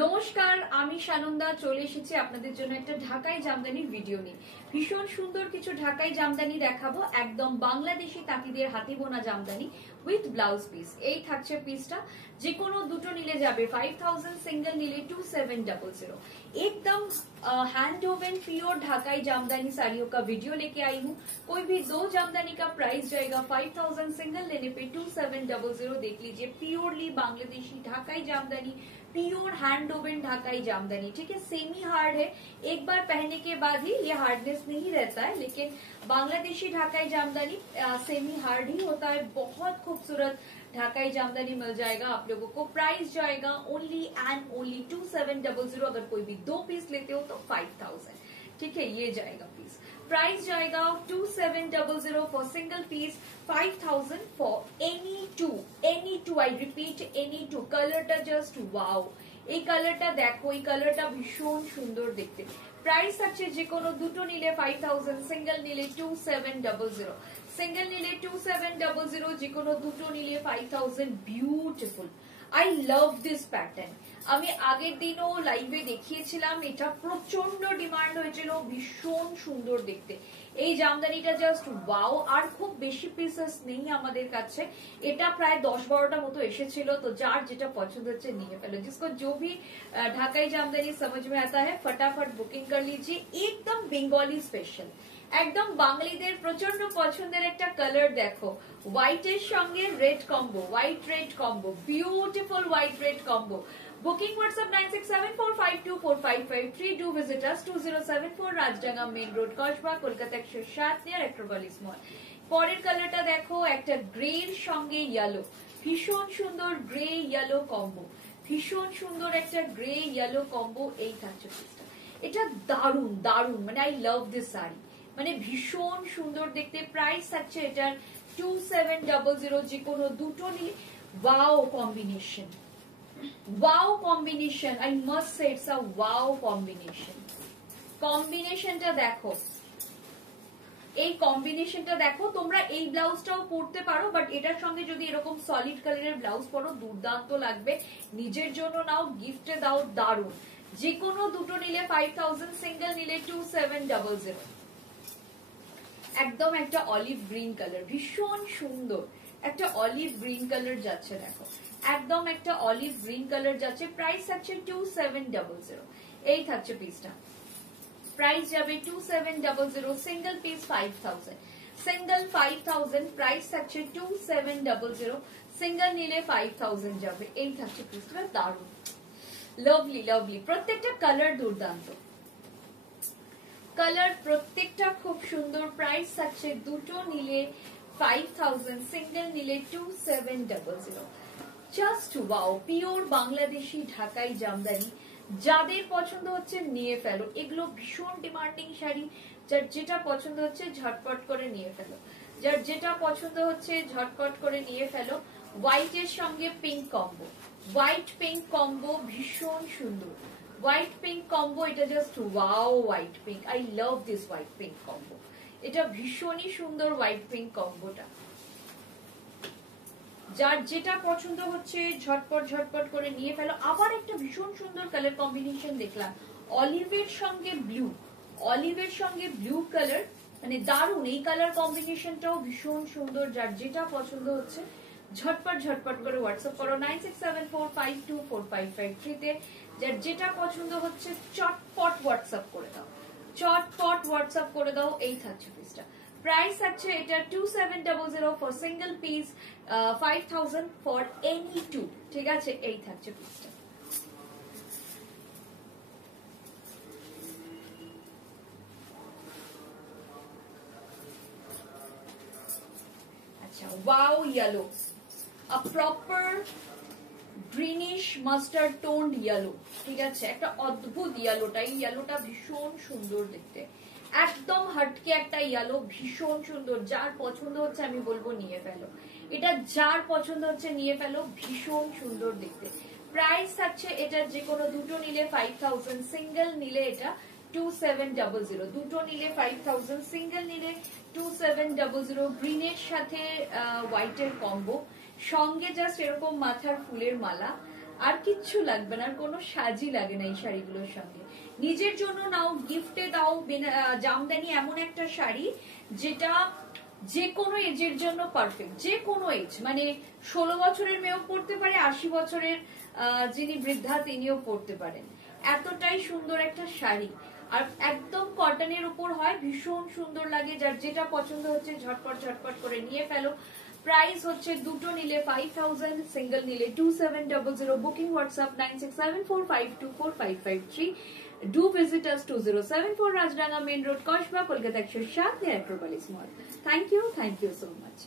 নমস্কার, আমি সানন্দা চলে এসেছি আপনাদের জন্য একটা ঢাকাই জামদানির ভিডিও নিয়ে। ভীষণ সুন্দর কিছু ঢাকাই জামদানি দেখাবো, একদম বাংলাদেশি তাঁতিদের হাতে বোনা জামদানি উইথ ব্লাউজ পিস। এই থাকছে পিসটা, যে কোনো দুটো নিলে যাবে 5000, सिंगल नीले 2700। एकदम hand woven pure Dhakai jamdani साड़ियों का वीडियो लेके आई हूँ। कोई भी दो जामदानी का प्राइस जाएगा 5000, सिंगल लेने पे 2700। देख लीजिए, purely Bangladeshi Dhakai jamdani, pure hand woven Dhakai jamdani. ठीक है, सेमी हार्ड है, एक बार पहनने के बाद ही ये हार्डनेस नहीं रहता है, लेकिन बांग्लादेशी ढाकाई जामदानी सेमी हार्ड ही होता है। बहुत खूबसूरत ढाकाई जामदानी मिल जाएगा आप लोगों को। प्राइस जाएगा ओनली एंड ओनली 2700। अगर कोई भी दो पीस लेते हो तो 5000। ठीक है, ये जाएगा पीस। प्राइस जाएगा 2700 for single piece, 5000 for any two. I repeat, any two. कलरটা জাস্ট ওয়াও, এই কালারটা দেখো, এই কালারটা ভীষণ সুন্দর দেখতে। প্রাইস আছে যে কোনো দুটো নিলে 5000, সিঙ্গেল নিলে 2700। সিঙ্গেল নিলে 2700, যে কোনো দুটো নিলে 5000। Beautiful, I love this pattern. আমি আগের দিনও লাইভে দেখিয়েছিলাম, এটা প্রচন্ড ডিমান্ড হয়েছিল, ভীষণ সুন্দর দেখতে। এই জামদানিটা জাস্ট ওয়াও। আর খুব বেশি পিসেস নেই আমাদের কাছে, এটা প্রায় 10-12টা মতো এসেছিল। তো যার যেটা পছন্দ হচ্ছে নিয়ে ফেলো। जिसको जो भी ढाकाई जामदानी समझ में आता है फटाफट बुकिंग कर लीजिए। एकदम बेंगली स्पेशल, একদম বাঙালিদের প্রচন্ড পছন্দের একটা কালার দেখো, হোয়াইটের সঙ্গে red combo, white red combo, beautiful white red combo. Booking WhatsApp 9674524553। Do visit us 2074 Rajdanga main road, Kasba, Kolkata 107 near Acropolis mall. পরের কালারটা দেখো, একটা গ্রের সঙ্গে ইয়েলো, ভীষণ সুন্দর গ্রে ইয়েলো কম্বো, ভীষণ সুন্দর একটা গ্রে ইয়েলো কম্বো। এই থাকছে পিসটা, এটা দারুন দারুন, মানে আই লাভ দিস শাড়ি, মানে ভীষণ সুন্দর দেখতে। প্রাইস থাকছে এটার 2700, যে কোনো দুটো নিয়ে। Wow combination, wow combination, I must say it's a wow combination. কম্বিনেশনটা দেখো, এই কম্বিনেশনটা দেখো। তোমরা এই ব্লাউজটাও পরতে পারো, বাট এটার সঙ্গে যদি এরকম সলিড কালারের ব্লাউজ পরো দুর্দান্ত লাগবে। নিজের জন্য নাও, গিফটে দাও, দারুন। যে কোনো দুটো নিলে 5000, সিঙ্গেল নিলে 2700। একদম একটা অলিভ গ্রিন কালার, ভীষণ সুন্দর একটা অলিভ গ্রিন কালার যাচ্ছে দেখো, একদম একটা অলিভ গ্রিন কালার যাচ্ছে। প্রাইস থাকছে 2700। এই থাকছে পিসটা, প্রাইস যাবে 2700, সিঙ্গেল পিস 5000, সিঙ্গেল 5000। প্রাইস থাকছে 2700, সিঙ্গেল নিলে 5000 যাবে। এই থাকছে পিসটা, দারুণ, লাভলি লাভলি। প্রত্যেকটা কালার দুর্দান্ত, কালার প্রত্যেকটা খুব সুন্দর। প্রাইস থাকছে দুটো নিলে 5000, সিঙ্গেল নিলে 2700। জাস্ট ওয়াও, পিওর বাংলাদেশি ঢাকাই জামদানি। যাদের পছন্দ হচ্ছে নিয়ে ফেলো, এগুলো ভীষণ ডিমান্ডিং শাড়ি। যার যেটা পছন্দ হচ্ছে ঝটপট করে নিয়ে ফেলো, যার যেটা পছন্দ হচ্ছে ঝটপট করে নিয়ে ফেলো। হোয়াইটের সঙ্গে pink combo, white pink combo ভীষণ সুন্দর। হোয়াইট পিঙ্ক কম্বো, এটা just wow. White pink, I love this white pink combo. এটা ভীষণই সুন্দর হোয়াইট পিঙ্ক কম্বোটা। যার যেটা পছন্দ হচ্ছে ঝটপট ঝটপট করে নিয়ে ফেলো। আবার একটা ভীষণ সুন্দর কালার কম্বিনেশন দেখলাম, অলিভের সঙ্গে ব্লু, অলিভের সঙ্গে ব্লু কালার, মানে দারুন। এই কালার কম্বিনেশনটাও ভীষণ সুন্দর। যার যেটা পছন্দ হচ্ছে ঝটপট ঝটপট করে হোয়াটসঅ্যাপ করো 9674524553 তে। যার যেটা পছন্দ হচ্ছে চটপট হোয়াটসঅ্যাপ করে দাও, চটপট হোয়াটসঅ্যাপ করে দাও। এই থাকছে পিসটা, প্রাইস আছে এটা 2700 for single piece, 5000 for any two. ঠিক আছে, এই থাকছে পিসটা। আচ্ছা, wow yellow, a proper greenish mustard tone yellow. ঠিক আছে, একটা অদ্ভুত ইয়েলোটা, এই ইয়েলোটা ভীষণ সুন্দর দেখতে, একদম হটকে একটা ইয়েলো, ভীষণ সুন্দর। যার পছন্দ হচ্ছে আমি বলবো নিয়ে ফেলো, এটা যার পছন্দ হচ্ছে নিয়ে ফেলো, ভীষণ সুন্দর দেখতে। প্রাইস থাকছে এটা যে কোনো দুটো নিলে 5000, সিঙ্গেল নিলে এটা 2700। দুটো নিলে 5000, সিঙ্গেল নিলে 2700। গ্রিনের সাথে হোয়াইটের কম্বো, সঙ্গে জাস্ট এরকম মাথার ফুলের মালা, আর কিচ্ছু লাগবে না, আর কোনো সাজই লাগে না এই শাড়িগুলোর সঙ্গে। নিজের জন্য নাও, গিফটে দাও। জামদানি এমন একটা শাড়ি যেটা যে কোনো এজের জন্য পারফেক্ট, যে কোনো এজ, মানে 16 বছরের মেয়েও পড়তে পারে, 80 বছরের যিনি বৃদ্ধা তিনিও পড়তে পারেন। এতটাই সুন্দর একটা শাড়ি, আর একদম কটনের উপর হয়, ভীষণ সুন্দর লাগে। যার যেটা পছন্দ হচ্ছে ঝটপট ঝটপট করে নিয়ে ফেলো। প্রাইস হচ্ছে দুটো নিলে 5000, সিঙ্গেল নিলে 2700। Booking WhatsApp 9674524553। Do visit us 2074 Rajranga Main Road, Koshba, Kolkata 107 near Acropolis Mall. Thank you so much.